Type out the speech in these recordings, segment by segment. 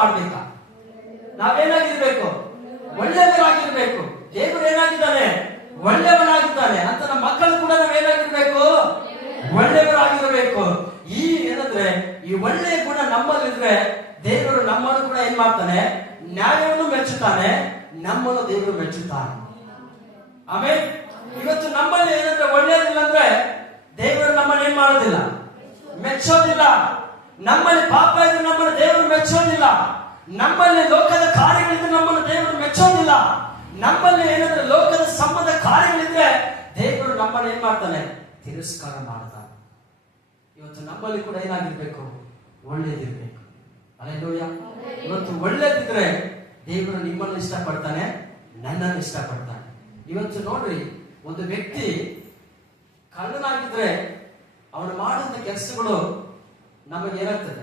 ಮಾಡ್ಬೇಕಾ? ನಾವೇನಾಗಿರ್ಬೇಕು? ಒಳ್ಳೆಯವರಾಗಿರ್ಬೇಕು. ದೇವರು ಏನಾಗಿದ್ದಾನೆ? ಒಳ್ಳೆಯವನಾಗಿದ್ದಾನೆ ಅಂತ ನಮ್ಮ ಮಕ್ಕಳು ಕೂಡ ನಾವೇನಾಗಿರ್ಬೇಕು? ಒಳ್ಳೆಯವರಾಗಿರಬೇಕು. ಈ ಏನಂದ್ರೆ ಈ ಒಳ್ಳೆಯ ಗುಣ ನಮ್ಮಲ್ಲಿದ್ರೆ ದೇವರು ನಮ್ಮನ್ನು ಕೂಡ ಏನ್ ಮಾಡ್ತಾನೆ? ನ್ಯಾಯವನ್ನು ಮೆಚ್ಚುತ್ತಾನೆ, ನಮ್ಮನ್ನು ದೇವರು ಮೆಚ್ಚುತ್ತಾನೆ. ಆಮೇಲೆ ಇವತ್ತು ನಮ್ಮಲ್ಲಿ ಏನಂದ್ರೆ ಒಳ್ಳೆಯದಿಲ್ಲ ಅಂದ್ರೆ ದೇವರು ನಮ್ಮನ್ನು ಏನ್ ಮಾಡೋದಿಲ್ಲ? ಮೆಚ್ಚೋದಿಲ್ಲ. ನಮ್ಮಲ್ಲಿ ಪಾಪ ಇದ್ರೆ ನಮ್ಮನ್ನು ದೇವರು ಮೆಚ್ಚೋದಿಲ್ಲ. ನಮ್ಮಲ್ಲಿ ಲೋಕದ ಕಾರ್ಯಗಳಿದ್ರೆ ನಮ್ಮನ್ನು ದೇವರು ಮೆಚ್ಚೋದಿಲ್ಲ. ನಮ್ಮಲ್ಲಿ ಏನಂದ್ರೆ ಲೋಕದ ಸಂಬಂಧ ಕಾರ್ಯಗಳಿದ್ರೆ ದೇವರು ನಮ್ಮನ್ನು ಏನ್ ಮಾಡ್ತಾನೆ? ತಿರಸ್ಕಾರ ಮಾಡ್ತಾನೆ. ಇವತ್ತು ನಮ್ಮಲ್ಲಿ ಕೂಡ ಏನಾಗಿರ್ಬೇಕು? ಒಳ್ಳೇದಿರ್ಬೇಕು. ಹಲ್ಲೆಲೂಯಾ. ಇವತ್ತು ಒಳ್ಳೇದಿದ್ರೆ ದೇವರು ನಿಮ್ಮನ್ನು ಇಷ್ಟಪಡ್ತಾನೆ, ನನ್ನನ್ನು ಇಷ್ಟಪಡ್ತಾನೆ. ಇವತ್ತು ನೋಡ್ರಿ, ಒಂದು ವ್ಯಕ್ತಿ ಕಳ್ಳನಾಗಿದ್ರೆ ಅವನು ಮಾಡುವಂತ ಕೆಲಸಗಳು ನಮಗೆ ಏನಾಗ್ತದೆ?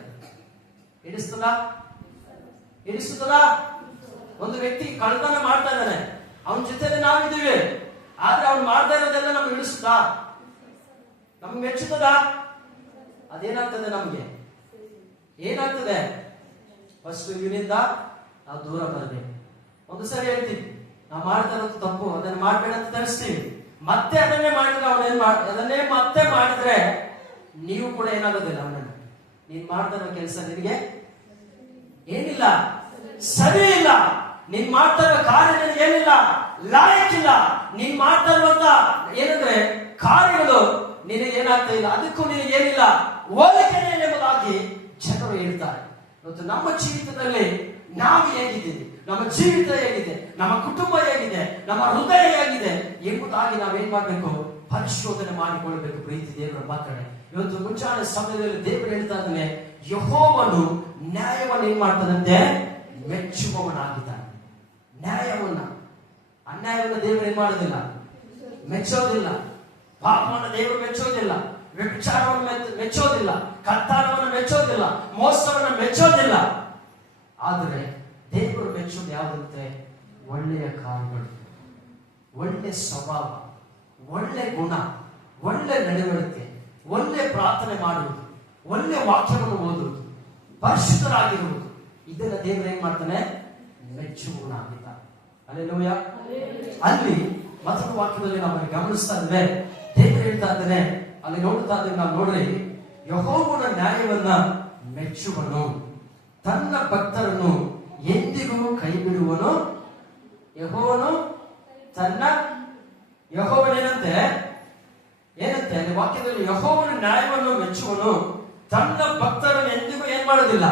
ಹಿಡಿಸ್ತದ? ಒಂದು ವ್ಯಕ್ತಿ ಕಳ್ಳತನ ಮಾಡ್ತಾ ಇದ್ದಾನೆ, ಅವನ ಜೊತೆಲೆ ನಾವಿದ್ದೀವಿ, ಆದ್ರೆ ಅವ್ನು ಮಾಡ್ತಾ ಇರೋದೆಲ್ಲ ನಮ್ಗೆ ಹಿಡಿಸ್ತದ? ನಮ್ಗೆ ಮೆಚ್ಚುತ್ತದ? ಅದೇನಾಗ್ತದೆ? ನಮ್ಗೆ ಏನಾಗ್ತದೆ? ಫಸ್ಟ್ ಇವನಿಂದ ನಾವು ದೂರ ಬರಬೇಕು. ಒಂದು ಸರಿ ಹೇಳ್ತೀವಿ, ನಾವು ಮಾಡ್ತಾ ಇರೋದು ತಪ್ಪು, ಅದನ್ನ ಮಾಡ್ಬೇಡ ಅಂತ ತಿಳಿಸ್ತೀವಿ. ಮತ್ತೆ ಅದನ್ನೇ ಮಾಡಿದ್ರೆ ಅದನ್ನೇ ಮತ್ತೆ ಮಾಡಿದ್ರೆ ನೀವು ಕೂಡ ಏನಾಗೋದಿಲ್ಲ. ಅವನನ್ನು ನೀನ್ ಮಾಡ್ತಾ ಇರೋ ಕೆಲಸ ನಿನಗೆ ಏನಿಲ್ಲ, ಸರಿ ಇಲ್ಲ. ನೀನ್ ಮಾಡ್ತಾ ಇರೋ ಕಾರ್ಯ ನಿನಗೆ ಏನಿಲ್ಲ, ಲಾಯಕ್ಕಿಲ್ಲ. ನೀನ್ ಮಾಡ್ತಾ ಇರುವಂತ ಏನಂದ್ರೆ ಕಾರ್ಯಗಳು ನಿನಗೆ ಏನಾಗ್ತಾ ಇಲ್ಲ, ಅದಕ್ಕೂ ನಿನಗೆ ಏನಿಲ್ಲ, ಹೋಲಿಕೆನೇ ಎಂಬುದಾಗಿ ಜನರು ಹೇಳ್ತಾರೆ. ಇವತ್ತು ನಮ್ಮ ಜೀವಿತದಲ್ಲಿ ನಾವು ಹೇಗಿದ್ದೀವಿ, ನಮ್ಮ ಜೀವಿತ ಹೇಗಿದೆ, ನಮ್ಮ ಕುಟುಂಬ ಹೇಗಿದೆ, ನಮ್ಮ ಹೃದಯ ಹೇಗಿದೆ ಎಂಬುದಾಗಿ ನಾವೇನ್ ಮಾಡ್ಬೇಕು? ಪರಿಶೋಧನೆ ಮಾಡಿಕೊಳ್ಬೇಕು. ಪ್ರೀತಿ ದೇವರ ಮಕ್ಕಳೇ, ಇವತ್ತು ಮುಂಚಾನೆ ಸಮಯದಲ್ಲಿ ದೇವರು ಹೇಳ್ತಾ ಇದ್ದಾನೆ, ಯೆಹೋವನು ನ್ಯಾಯವನ್ನು ಏನ್ ಮಾಡ್ತಾನಂತೆ? ಮೆಚ್ಚುವವನಾಗಿದ್ದಾನೆ. ನ್ಯಾಯವನ್ನ, ಅನ್ಯಾಯವನ್ನು ದೇವರು ಏನ್ ಮಾಡೋದಿಲ್ಲ, ಮೆಚ್ಚೋದಿಲ್ಲ. ಪಾಪವನ್ನು ದೇವರು ಮೆಚ್ಚೋದಿಲ್ಲ, ವ್ಯಭಿಚಾರವನ್ನು ಮೆಚ್ಚೋದಿಲ್ಲ, ಕತ್ತಾರವನ್ನು ಮೆಚ್ಚೋದಿಲ್ಲ, ಮೋಸವನ್ನು ಮೆಚ್ಚೋದಿಲ್ಲ. ಆದರೆ ದೇವರು ಮೆಚ್ಚೋದು ಯಾವುದಂತೆ? ಒಳ್ಳೆಯ ಕಾರ್ಯಗಳು, ಒಳ್ಳೆ ಸ್ವಭಾವ, ಒಳ್ಳೆ ಗುಣ, ಒಳ್ಳೆ ನಡವಳಿಕೆ, ಒಳ್ಳೆ ಪ್ರಾರ್ಥನೆ ಮಾಡುವುದು, ಒಳ್ಳೆ ವಾಕ್ಯವನ್ನು ಓದುವುದು, ಪರಿಶುದ್ಧರಾಗಿರುವುದು, ಇದೆಲ್ಲ ದೇವರು ಏನ್ ಮಾಡ್ತಾನೆ? ಮೆಚ್ಚುವವನಾಗಿದ್ದಾನೆ. ಹಲ್ಲೆಲೂಯಾ. ಅಲ್ಲಿ ಮೊದಲ ವಾಕ್ಯದಲ್ಲಿ ನಾವು ಗಮನಿಸ್ತಾ ಇದ್ದೇವೆ, ದೇವರು ಹೇಳ್ತಾ ಇದ್ದಾನೆ, ಅಲ್ಲಿ ನೋಡ್ತಾ ಇದ್ದೇವೆ ನಾವು. ನೋಡ್ರಿ, ಯೆಹೋವನ ನ್ಯಾಯವನ್ನ ಮೆಚ್ಚುವನು, ತನ್ನ ಭಕ್ತರನ್ನು ಎಂದಿಗೂ ಕೈ ಬಿಡುವನು. ಯೆಹೋವನೇನಂತೆ ಅಲ್ಲಿ ವಾಕ್ಯದಲ್ಲಿ ಯೆಹೋವನ ನ್ಯಾಯವನ್ನು ಮೆಚ್ಚುವನು, ತನ್ನ ಭಕ್ತರನ್ನು ಎಂದಿಗೂ ಏನ್ ಮಾಡೋದಿಲ್ಲ,